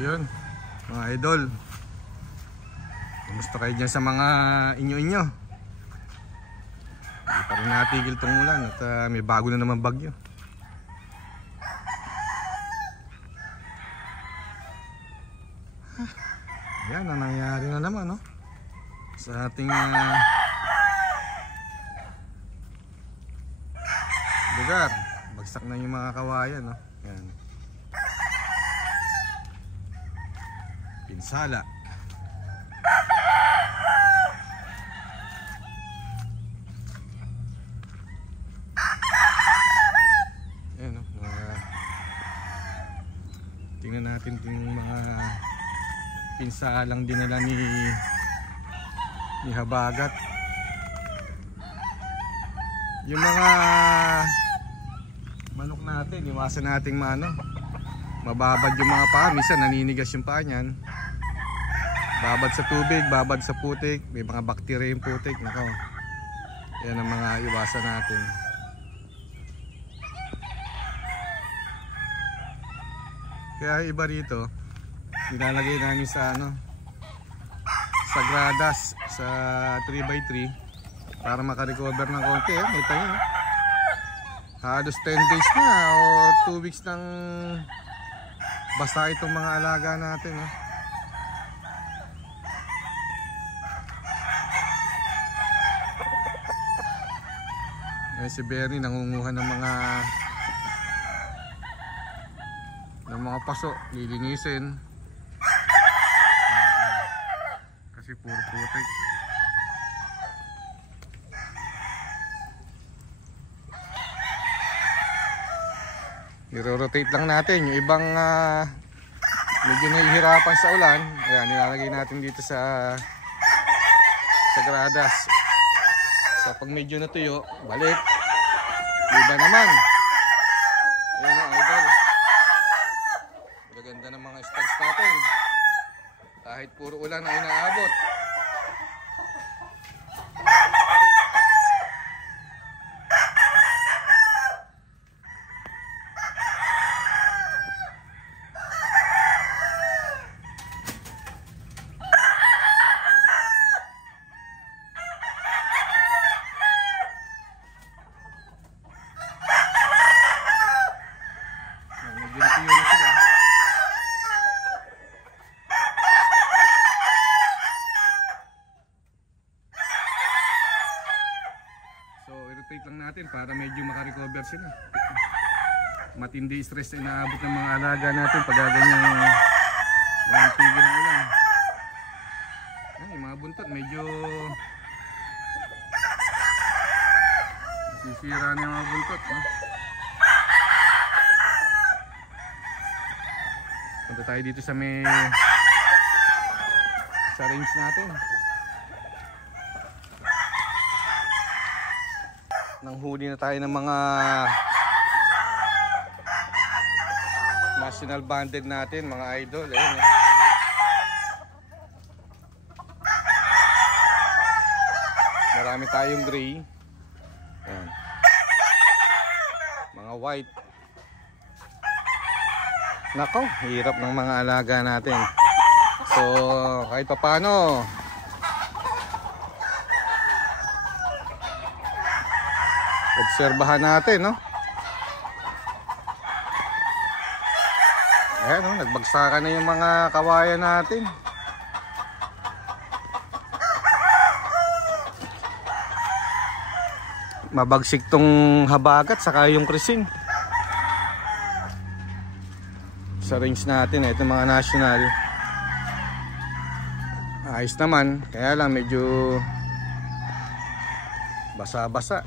Yun, mga idol, kumusta kayo dyan sa mga inyo-inyo? Hindi pa rin natigil tong ulan at may bago na naman bagyo. Yan ang nangyari na naman, no? Sa ating lugar. Bagsak na yung mga kawayan, no? Yan. Pinsala. Ayan, no? Tingnan natin yung mga pinsalang dinala ni Habagat. Yung mga manok natin, iwasan nating mababad yung mga paa. Minsan naninigas yung paa niyan. Babad sa tubig, babad sa putik. May mga bakterya yung putik. Nako, yan ang mga iwasan natin. Kaya iba rito, nilalagay namin sa sa gradas, sa 3x3 para makarecover ng konti. May tayo halos 10 days na o 2 weeks nang basta itong mga alaga natin. Si Bernie nangunguha ng mga paso, lilinisin kasi puro putik. I-rotate lang natin yung ibang medyo nahihirapan sa ulan. Ayan, nilalagay natin dito sa gradas. So pag medyo natuyo, balik. Iba naman. Ayan ang idol. Maganda ng mga stags natin. Kahit puro ulan na inaabot. Lang natin para medyo makarecover sila. Matindi stress na inaabot ng mga alaga natin pag ganyang mga tigil ng ulan. Ay, mga buntot medyo sisira na yung mga buntot, no? Punta tayo dito sa range natin. Nanghuli na tayo ng mga national banded natin, mga idol. Ayan, marami tayong gray. Ayan. Mga white. Nako, hirap ng mga alaga natin. So kahit paano obserbahan natin, no? Ayan, no? Nagbagsakan na yung mga kawayan natin. Mabagsik tong habagat saka yung krising. Sa range natin, ito mga national. Ayos naman, kaya lang medyo basa-basa.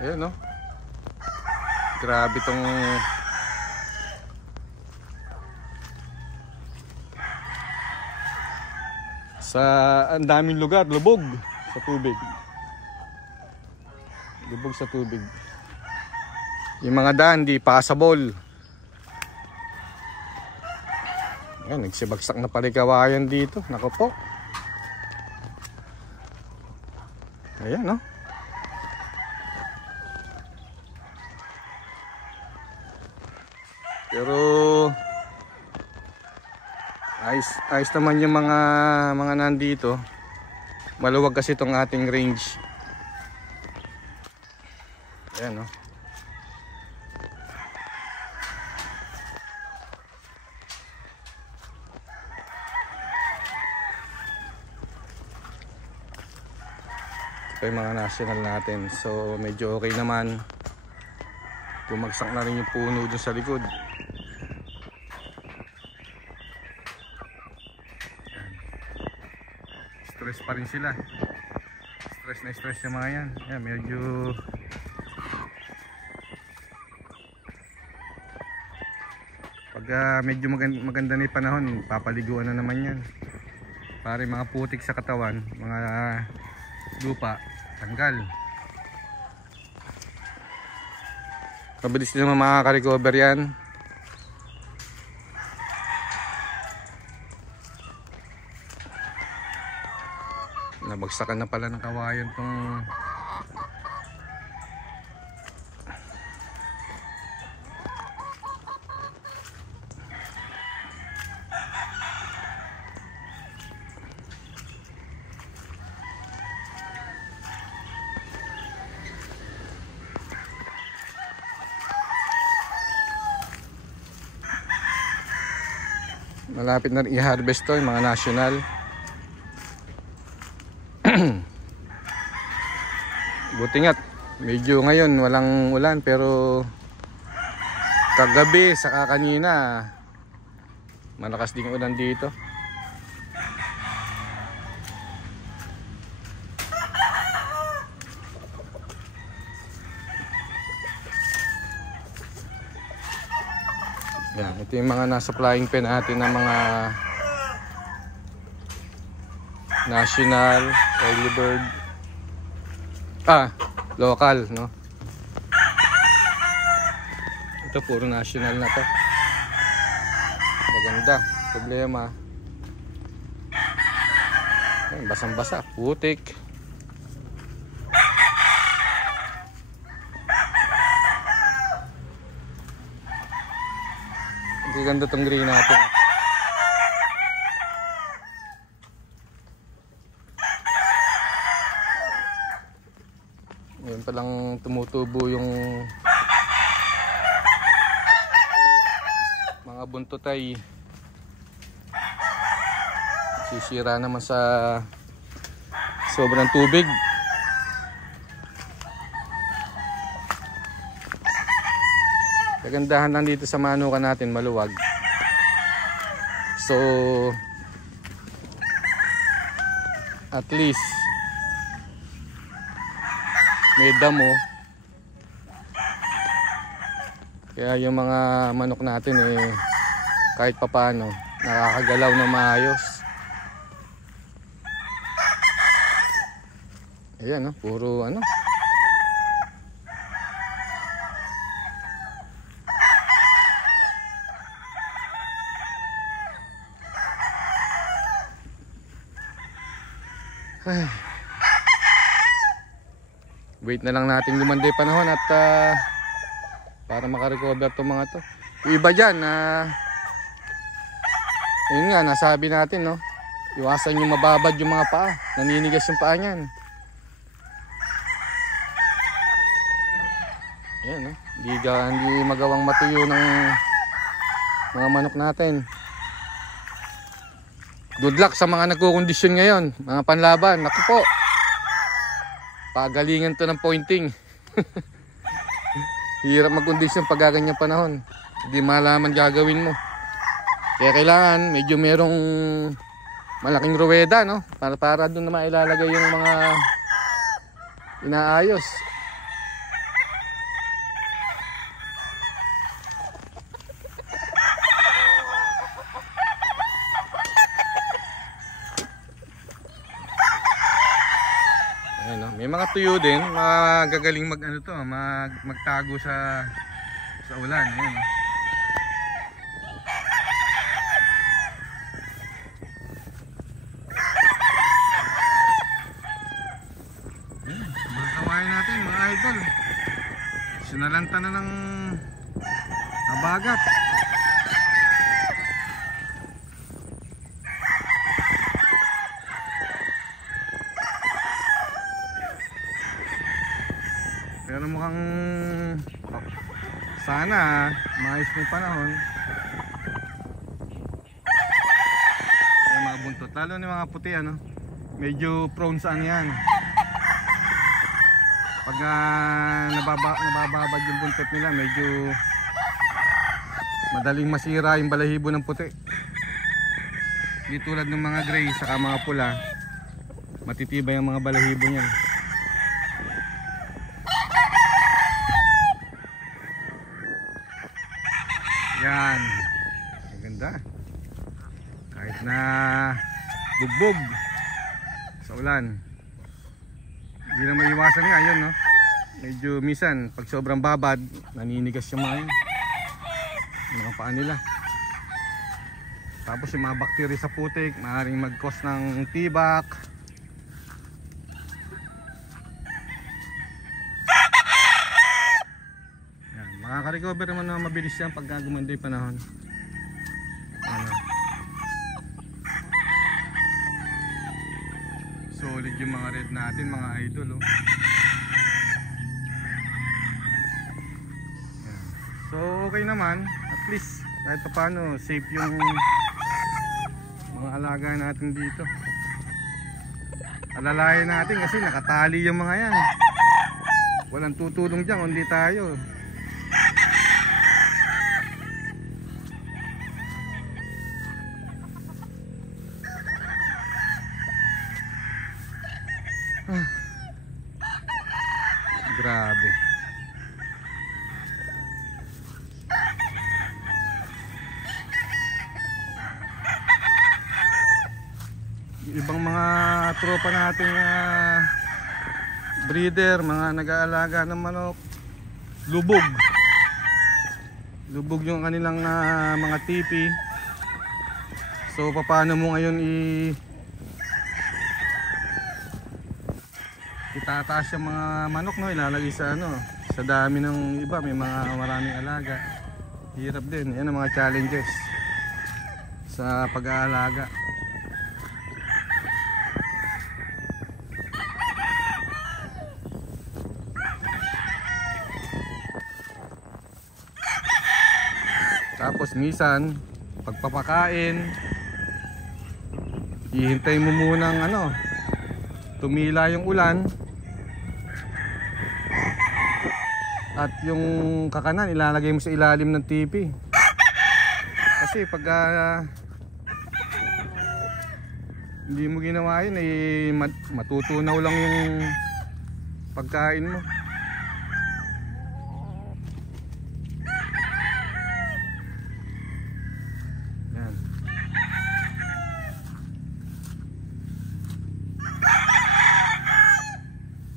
Ayan, no? Grabe tong sa ang daming lugar, lubog sa tubig. Lubog sa tubig. Yung mga daan di passable. Ayan, nagsibagsak na pala kawayan dito. Nako po. Ayan, no? Pero ayos naman yung mga nandito. Maluwag kasi itong ating range. Ayan, no? Ito yung mga national natin. So medyo okay naman. Bumagsak na rin yung puno dun sa likod. Stress pa rin sila. Stress na stress yung mga yan. Ayan, medyo pag medyo maganda na yung panahon, papaliguan na naman yan. Para yung mga putik sa katawan, mga lupa, tanggal. Mabilis din naman makaka-recover yan. Nabagsakan na pala ng kawayan tong malapit na rin i-harvest to, yung mga national. Buti nga't medyo ngayon walang ulan, pero kagabi saka kanina malakas din ulan dito. Yan, ito yung mga nasa flying pen natin ng mga national, early bird, local, no? Ito puro national na to. Maganda. Problema, basang-basa, putik. Ang ganda tong green natin. Ngayon palang tumutubo yung mga buntutay. Sisira naman sa sobrang tubig. Kagandahan lang dito sa manukan natin, maluwag. So at least may damo. Kaya yung mga manok natin kahit papaano nakakagalaw na maayos. Ayan, puro ano. Ay. Wait na lang natin lumanda yung panahon at para makarecover itong mga to. Yung iba dyan yun nga, nasabi natin, no? Iwasan yung mababad yung mga paa. Naninigas yung paa niyan. Ayan, no? Hindi magawang matuyo ng mga manok natin. Good luck sa mga nagkukondisyon ngayon, mga panlaban. Naku po, pagalingan to ng pointing. Hirap magkondisyon pag gaganyang panahon. Hindi malaman gagawin mo. Kaya kailangan medyo merong malaking ruweda, no? Para doon na mailalagay yung mga inaayos. May mga tuyo din, magagaling magtago sa ulan. Ayan. Mga kawain natin, mga idol. Sinalanta na ng nabagat. Pero mukhang sana maayos na yung panahon. Ay, mga buntot, lalo ni mga puti ano, medyo prone sa ano yan. Pag nabababad yung buntot nila, medyo madaling masira yung balahibo ng puti. Hindi tulad ng mga gray saka mga pula, matitibay ang mga balahibo niyan. Yan, maganda. Kahit na bugbog sa ulan, hindi na maiwasan nga yun, no? Medyo minsan pag sobrang babad, naninigas yung mga paa nila. Tapos yung mga bakterya sa putik, maaaring mag-cause ng tibak. Yan, makaka-recover naman na mabilis yan pag gumanda yung panahon. Ano? Solid yung mga red natin, mga idol, oh. Yan. So okay naman, at least kahit paano safe yung mga alaga natin dito. Alalayan natin kasi nakatali yung mga yan. Walang tutulong dyan kundi tayo. Grabe. Ibang mga tropa nating breeder, mga nag-aalaga ng manok, lubog yung kanilang mga tipi. So paano mo ngayon itataas yung mga manok, no? Ilalagay sa sa dami ng iba, may mga maraming alaga. Hirap din, yan ang mga challenges sa pag-aalaga. Tapos minsan pagpapakain, ihintay mo munang tumila yung ulan, at yung kakanan ilalagay mo sa ilalim ng tipi. Kasi pag hindi mo ginawa yun, matutunaw lang yung pagkain mo. Yan.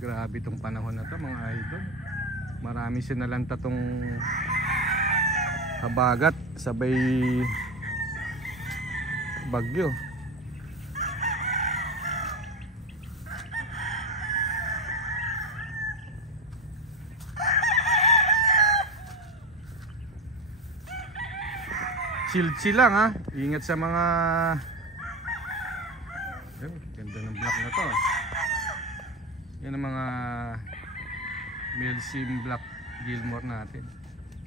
Grabe tong panahon na to, mga idol. Marami sinalanta tong habagat sabay bagyo. Chill lang, ha. Ingat sa mga ganda ng black na to. Yan ang mga Melsim Black Gilmore natin.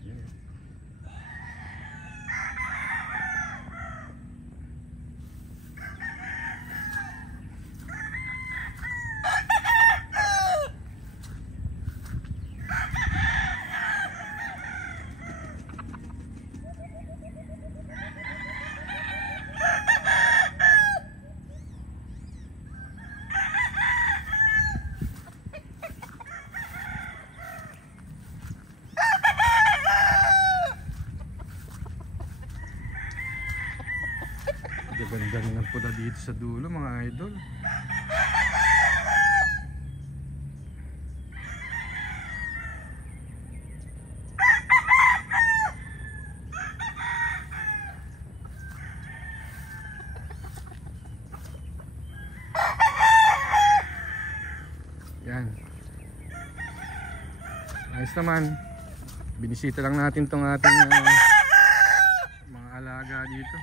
Yan. Ganda rin ang pula dito sa dulo, mga idol. Yan. Ayos naman. Binisita lang natin tong ating mga alaga dito.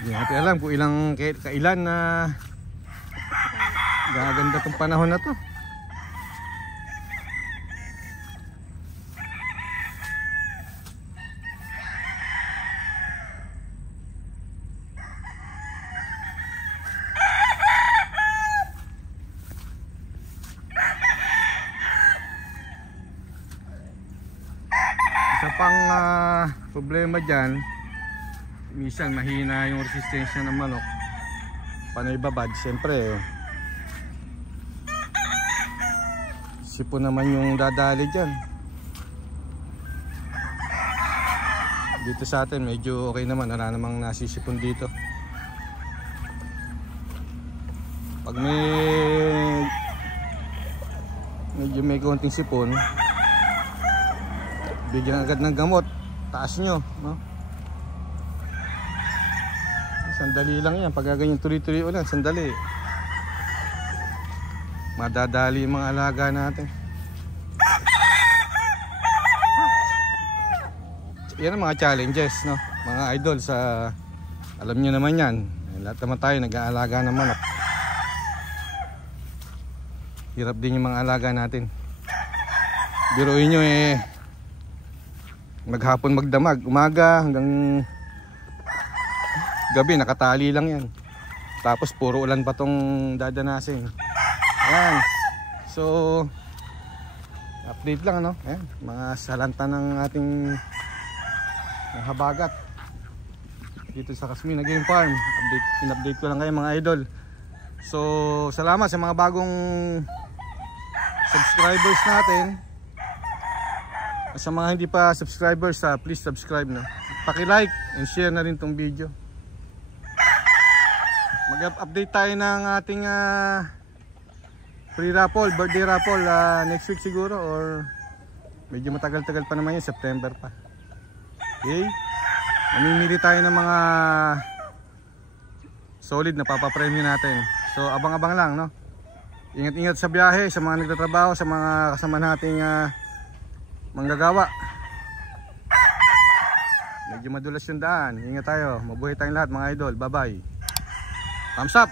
Hindi natin alam kung kailan na gaganda tong panahon na to. Isa pang problema dyan, minsan mahina yung resistensya ng manok. Panay babad, siyempre sipon naman yung dadali dyan. Dito sa atin medyo okay naman, wala namang nasisipon dito. Pag medyo may konting sipon, bigyan agad ng gamot, taas nyo, no? Sandali lang yan, pag ganyan tuloy-tuloy ulan, sandali madadali yung mga alaga natin. Yan ang mga challenges, no? Mga idol, sa alam nyo naman yan, lahat naman tayo nag-aalaga ng manok. Hirap din yung mga alaga natin. Biruin nyo maghapon magdamag, umaga hanggang gabi nakatali lang yan, tapos puro ulan pa tong dadanasin. Ayan, so update lang, ano? Ayan, mga salanta ng ating habagat dito sa Kasmina Game Farm. In-update ko lang kayo mga idol. So salamat sa mga bagong subscribers natin. Sa mga hindi pa subscribers, please subscribe na. Paki-like and share na rin tong video. Mag-update tayo ng ating free raffle, birthday raffle next week siguro, or medyo matagal-tagal pa naman yun, September pa. Okay? Mamimili tayo ng mga solid na papapremyo natin. So abang-abang lang, no? Ingat-ingat sa biyahe, sa mga nagtatrabaho, sa mga kasama nating manggagawa. Medyo madulas yung daan. Ingat tayo. Mabuhay tayong lahat mga idol. Bye bye. Thumbs up.